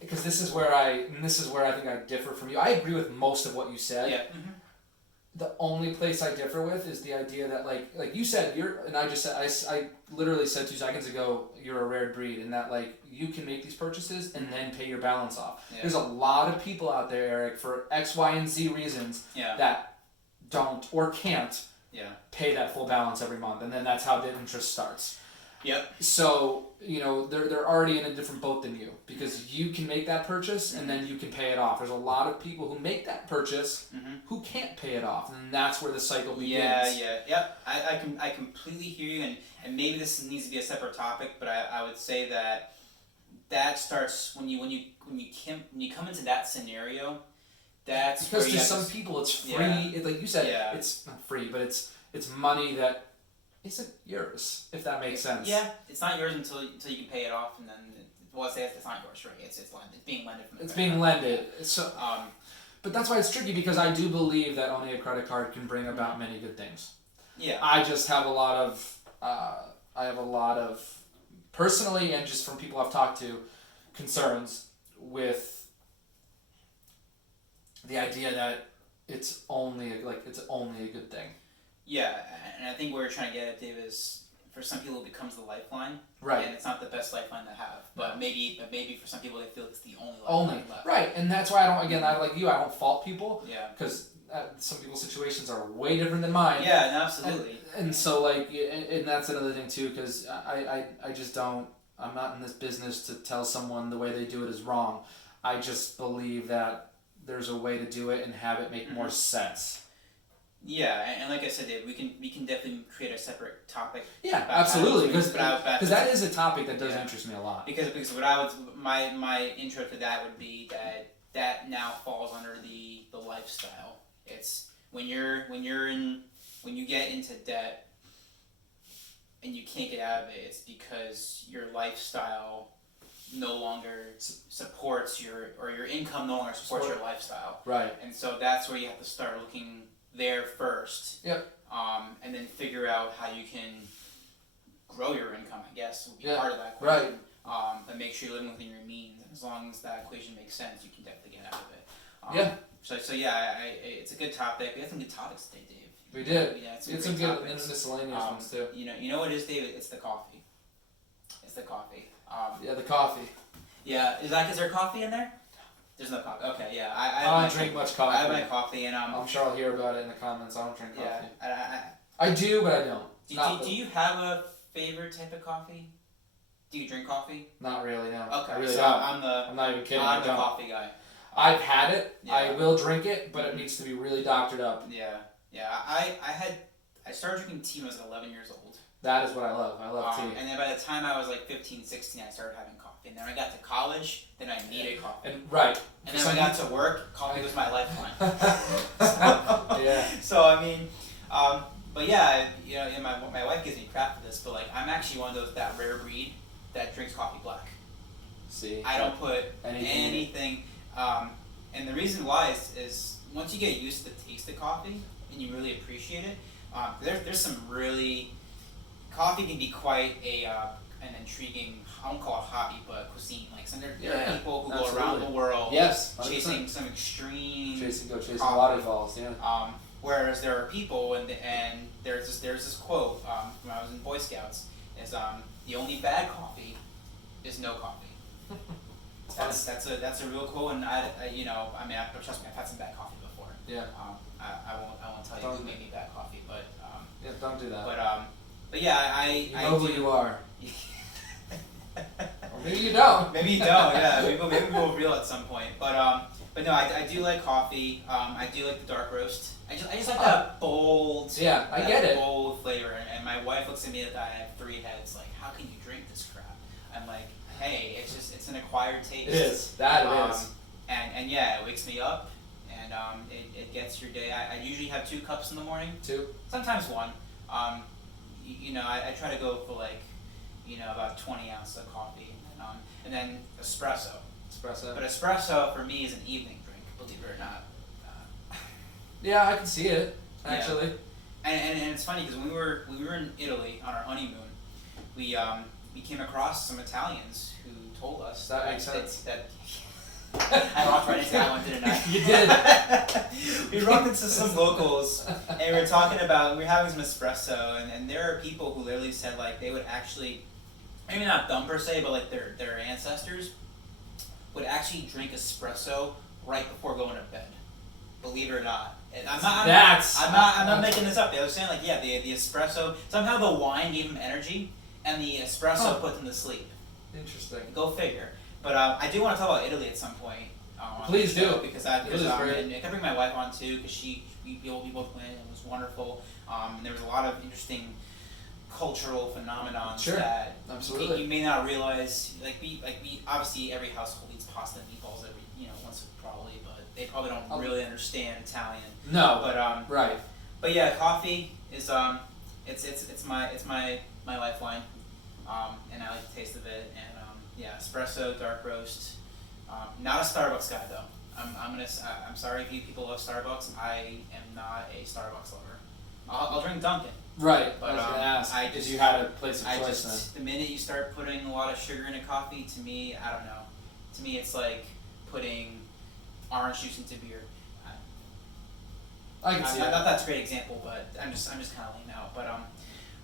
because this is where I think I differ from you. I agree with most of what you said. Yeah. Mm-hmm. The only place I differ with is the idea that like you said, I literally said 2 seconds ago, you're a rare breed, and that like you can make these purchases and then pay your balance off. Yeah. There's a lot of people out there, Eric, for X, Y, and Z reasons that don't or can't pay that full balance every month, and then that's how the interest starts. Yep. So, they're already in a different boat than you because you can make that purchase and then you can pay it off. There's a lot of people who make that purchase who can't pay it off, and that's where the cycle begins. Yep. I completely hear you, and maybe this needs to be a separate topic, but I would say that starts when you come into that scenario. That's because to some people it's free. Yeah. Like you said, it's not free, but it's money that isn't yours, if that makes sense. Yeah, it's not yours until you can pay it off, and then it's not yours, right? It's being lended from the credit card. Lended. So, but that's why it's tricky because I do believe that owning a credit card can bring about many good things. Yeah. I just have a lot of personally and just from people I've talked to concerns with the idea that it's only a good thing. Yeah, and I think what we're trying to get at, Dave, is for some people it becomes the lifeline. Right. And it's not the best lifeline to have. But maybe for some people they feel it's the only lifeline left. Right, and that's why I don't fault people. Yeah. Because some people's situations are way different than mine. Yeah, no, absolutely. And so and that's another thing too, because I just don't, I'm not in this business to tell someone the way they do it is wrong. I just believe that there's a way to do it and have it make more sense. Yeah, and like I said, Dave, we can definitely create a separate topic. Yeah, absolutely, because that is a topic that does interest me a lot. Because what I would my intro to that would be that now falls under the lifestyle. It's when you get into debt and you can't get out of it. It's because your lifestyle no longer supports your income no longer supports your lifestyle. Right. And so that's where you have to start looking there first. Yep. And then figure out how you can grow your income, I guess, would be part of that equation. Right. But make sure you're living within your means. And as long as that equation makes sense, you can definitely get out of it. So it's a good topic. We had some good topics today, Dave. We did. Yeah, we had some good miscellaneous ones too. You know what it is, Dave? It's the coffee. It's the coffee. The coffee. Yeah, is there coffee in there? There's no coffee. Okay, yeah. I don't drink much coffee. I have my coffee, and I'm sure I'll hear about it in the comments. I don't drink coffee. Yeah, I do, but I don't. Do you have a favorite type of coffee? Do you drink coffee? Not really, no. Okay, I really so don't. I'm not even kidding. I'm the coffee guy. I've had it. Yeah. I will drink it, but it needs to be really doctored up. Yeah. I started drinking tea when I was 11 years old. That is what I love. I love tea. And then by the time I was 15, 16, I started having coffee. And then when I got to college, then I needed coffee. And then when I got to work, coffee was my lifeline. Yeah. So I mean, but yeah, my wife gives me crap for this, but I'm actually one of that rare breed that drinks coffee black. See. I don't put anything. And the reason why is once you get used to the taste of coffee and you really appreciate it, there's some really coffee can be quite an intriguing, I won't call it hobby, but cuisine. There are people who go around the world chasing some extreme chasing waterfalls. Yeah. Whereas there are people and there's this quote when I was in Boy Scouts is the only bad coffee is no coffee. That's a real quote, and trust me, I've had some bad coffee before. Yeah. I won't tell you who made me bad coffee, but don't do that. But yeah, you know who you are. Or maybe you don't. Maybe you don't. Yeah, maybe we'll reveal at some point. But no, I do like coffee. I do like the dark roast. I just like that bold. Yeah, I get it. Bold flavor, and my wife looks at me that I have 3 heads. Like, how can you drink this crap? I'm like, hey, it's an acquired taste. It is. It is. And yeah, it wakes me up, and it gets your day. I usually have 2 cups in the morning. 2. Sometimes 1. I try to go for about 20 ounces of coffee, and then espresso. But espresso for me is an evening drink, believe it or not. Yeah, I can see it actually. Yeah. And it's funny because when we were in Italy on our honeymoon, we came across some Italians who told us that makes sense. that I walked right into that one, didn't I? You did. We walked into some locals, and we were talking about, we were having some espresso, and there are people who literally said, like, they would actually, maybe not them per se, but like their ancestors would actually drink espresso right before going to bed. Believe it or not. And I'm not making this up. They were saying, like, yeah, the espresso, somehow the wine gave them energy, and the espresso put them to sleep. Interesting. Go figure. But I do want to talk about Italy at some point. Please do. Because and I can bring my wife on too, because we both went, and it was wonderful. And there was a lot of interesting cultural phenomena that absolutely you may not realize. Like we obviously every household eats pasta and meatballs once probably, but they probably don't really understand Italian. No. But right. But yeah, coffee is it's my lifeline. And I like the taste of it, and espresso, dark roast. Not a Starbucks guy though. I'm sorry if you people love Starbucks. I am not a Starbucks lover. I'll drink Dunkin'. Right. But I was gonna ask. because you had a place of choice then. The minute you start putting a lot of sugar in a coffee, to me, I don't know. To me, it's like putting orange juice into beer. I can see that. That's a great example, but I'm just kind of laying out.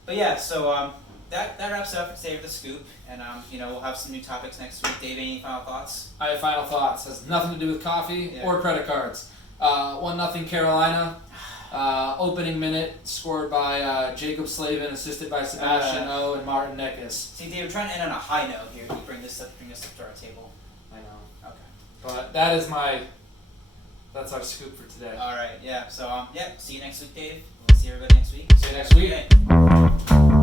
But yeah. So that wraps it up for today with the scoop, and we'll have some new topics next week. Dave, any final thoughts? I have final thoughts. Has nothing to do with coffee or credit cards. 1-0 Carolina. Opening minute scored by Jacob Slavin, assisted by Sebastian O and Martin Neckis. See, Dave, we're trying to end on a high note here. You bring this up to our table. I know. Okay. But that's our scoop for today. All right. Yeah. So see you next week, Dave. We'll see everybody next week. See you next week. Okay.